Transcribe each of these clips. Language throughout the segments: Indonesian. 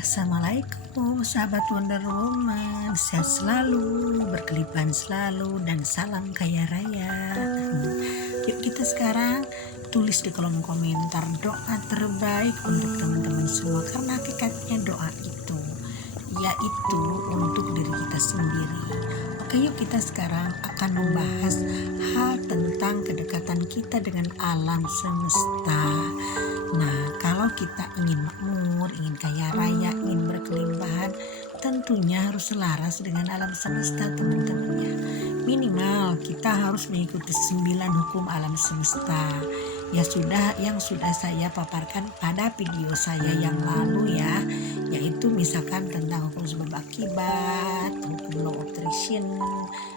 Assalamualaikum sahabat Wonder Woman, sehat selalu, berkelimpahan selalu, dan salam kaya raya. Yuk kita sekarang tulis di kolom komentar doa terbaik untuk teman-teman semua, karena hakikatnya doa itu yaitu untuk diri kita sendiri. Oke, yuk kita sekarang akan membahas hal tentang kedekatan kita dengan alam semesta. Nah, kalau kita ingin makmur, ingin kaya raya, ingin berkelimpahan, tentunya harus selaras dengan alam semesta, teman-temannya. Minimal kita harus mengikuti 9 hukum alam semesta. Yang sudah saya paparkan pada video saya yang lalu ya, yaitu misalkan tentang hukum sebab akibat, hukum law of attraction.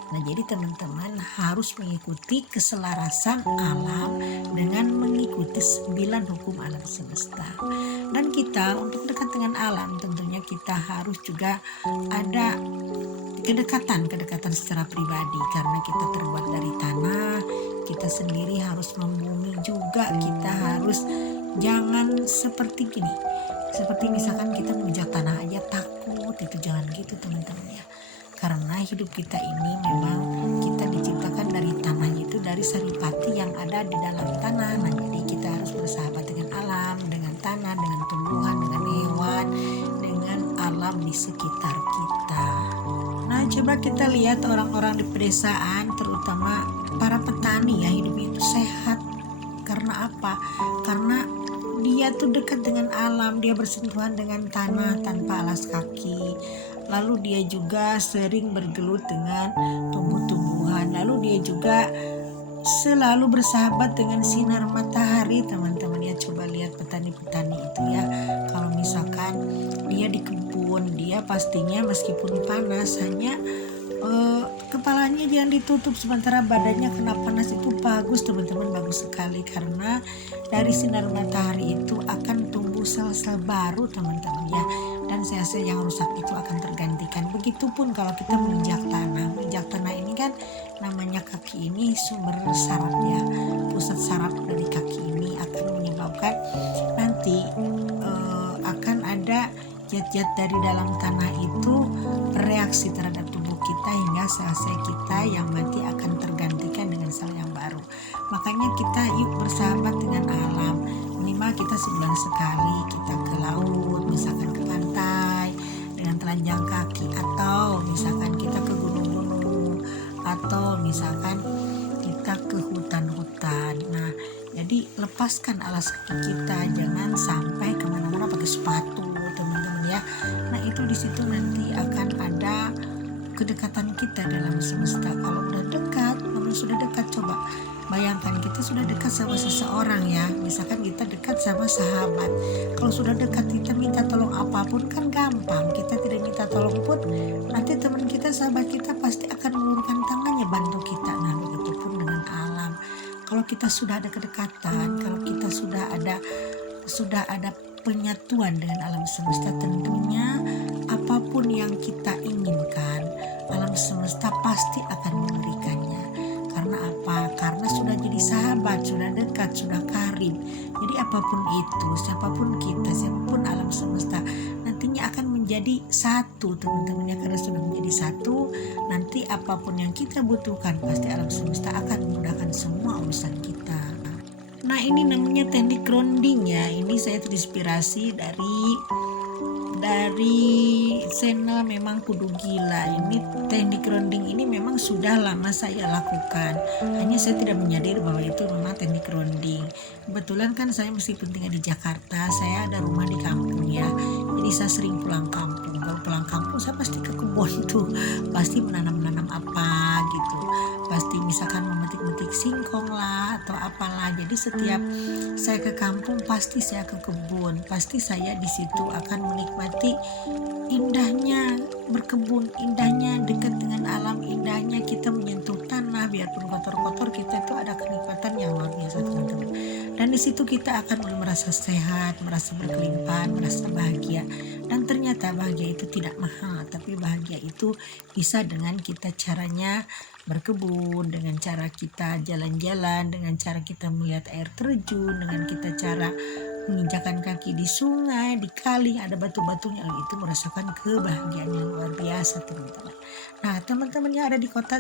Nah, jadi teman-teman harus mengikuti keselarasan alam dengan mengikuti 9 hukum alam semesta. Dan kita untuk dekat dengan alam tentunya kita harus juga ada kedekatan secara pribadi, karena kita terbuat dari tanah, kita sendiri harus membumi juga, kita harus jangan seperti gini. Seperti misalkan kita menginjak tanah aja takut, itu jangan gitu teman-teman ya. Karena hidup kita ini memang kita diciptakan dari tanah, itu dari saripati yang ada di dalam tanah. Nah, jadi kita harus bersahabat dengan alam, dengan tanah, dengan tumbuhan, dengan hewan, dengan alam di sekitar kita. Nah, coba kita lihat orang-orang di pedesaan, terutama para petani ya, hidupnya itu sehat. Karena apa? Karena dia tuh dekat dengan alam, dia bersentuhan dengan tanah tanpa alas kaki. Lalu dia juga sering bergelut dengan tumbuh-tumbuhan. Lalu dia juga selalu bersahabat dengan sinar matahari, teman-teman ya. Coba lihat petani-petani itu ya. Kalau misalkan dia di kebun, dia pastinya meskipun panas hanya kepalanya jangan ditutup, sementara badannya kena panas, itu bagus teman-teman, bagus sekali, karena dari sinar matahari itu akan tumbuh sel-sel baru teman-teman ya, dan sel-sel yang rusak itu akan tergantikan. Begitupun kalau kita menginjak tanah ini kan namanya kaki ini sumber saraf ya, pusat saraf dari kaki ini akan menyebabkan nanti akan ada zat-zat dari dalam tanah itu bereaksi terhadap tubuh kita, hingga sel-sel kita yang mati akan tergantikan dengan sel yang baru. Makanya kita yuk bersahabat dengan alam. Minimal kita sebulan sekali kita ke laut, misalkan ke pantai dengan telanjang kaki, atau misalkan kita ke gunung-gunung, atau misalkan kita ke hutan-hutan. Nah, jadi lepaskan alas kaki kita, jangan sampai kemana-mana pakai sepatu teman-teman ya. Nah, itu di situ nanti akan ada kedekatan kita dalam semesta. Kalau udah dekat, namanya sudah dekat, coba bayangkan kita sudah dekat sama seseorang ya, misalkan kita dekat sama sahabat. Kalau sudah dekat kita minta tolong apapun kan gampang, kita tidak minta tolong pun nanti teman kita, sahabat kita pasti akan mengulurkan tangannya bantu kita. Nah, begitupun dengan alam. Kalau kita sudah ada kedekatan, kalau kita sudah ada penyatuan dengan alam semesta, tentunya apapun yang kita inginkan, alam semesta pasti akan memberikannya. Karena apa? Karena sudah jadi sahabat, sudah dekat, sudah karib. Jadi apapun itu, siapapun kita, siapapun alam semesta, nantinya akan menjadi satu teman-teman ya. Karena sudah menjadi satu, nanti apapun yang kita butuhkan, pasti alam semesta akan memudahkan semua urusan kita. Nah, ini namanya teknik grounding ya. Ini saya terinspirasi dari channel Memang Kudu Gila. Ini teknik grounding ini memang sudah lama saya lakukan, hanya saya tidak menyadari bahwa itu memang teknik grounding. Kebetulan kan saya meskipun tinggal di Jakarta, saya ada rumah di kampung ya, jadi saya sering pulang kampung. Kalau pulang kampung saya pasti ke kebun tuh, pasti menanam apa gitu, pasti misalkan memetik-metik singkong lah atau apalah. Jadi setiap saya ke kampung pasti saya ke kebun, pasti saya di situ akan menikmati indahnya berkebun, indahnya dekat dengan alam, indahnya kita menyentuh tanah, biarpun kotor-kotor kita itu ada kenikmatan yang luar biasa teman-teman. Dan di situ kita akan mulai merasa sehat, merasa berkelimpahan, merasa bahagia. Dan ternyata bahagia itu tidak mahal, tapi bahagia itu bisa dengan kita caranya berkebun, dengan cara kita jalan-jalan, dengan cara kita melihat air terjun, dengan kita cara menginjakan kaki di sungai, di kali, ada batu-batunya, itu merasakan kebahagiaan yang luar biasa teman-teman. Nah teman-teman yang ada di kota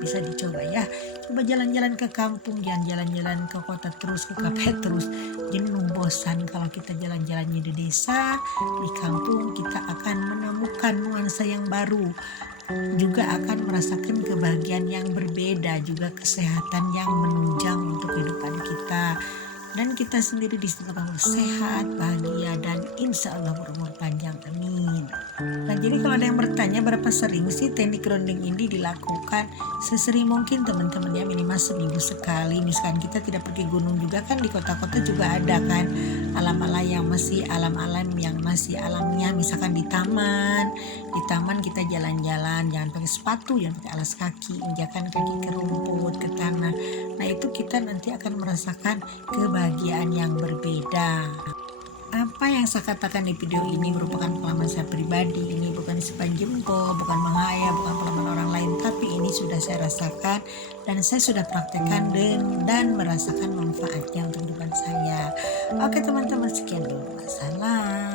bisa dicoba ya. Coba jalan-jalan ke kampung, jangan jalan-jalan ke kota terus, ke kafe terus. Jenuh bosan kalau kita jalan-jalannya di desa, di kampung kita akan menemukan nuansa yang baru. Juga akan merasakan kebahagiaan yang berbeda, juga kesehatan yang menunjang untuk kehidupan kita. Dan kita sendiri di situ akan sehat, bahagia, dan insya Allah berumur panjang. Amin. Nah, jadi kalau ada yang bertanya berapa sering sih teknik grounding ini dilakukan, sesering mungkin teman-teman ya, minimal seminggu sekali. Misalkan kita tidak pergi gunung juga kan, di kota-kota juga ada kan alam-alam yang masih alamnya, misalkan di taman kita jalan-jalan, jangan pakai sepatu, jangan pakai alas kaki, injakan kaki ke rumput, ke tanah. Nah itu kita nanti akan merasakan kebahagiaan yang berbeda. Apa yang saya katakan di video ini merupakan pengalaman saya pribadi. Ini bukan simpan jempol, bukan menghayal, bukan pengalaman orang lain, tapi ini sudah saya rasakan dan saya sudah praktekkan dan merasakan manfaatnya untuk kehidupan saya. Oke teman-teman, sekian dulu. Wassalam.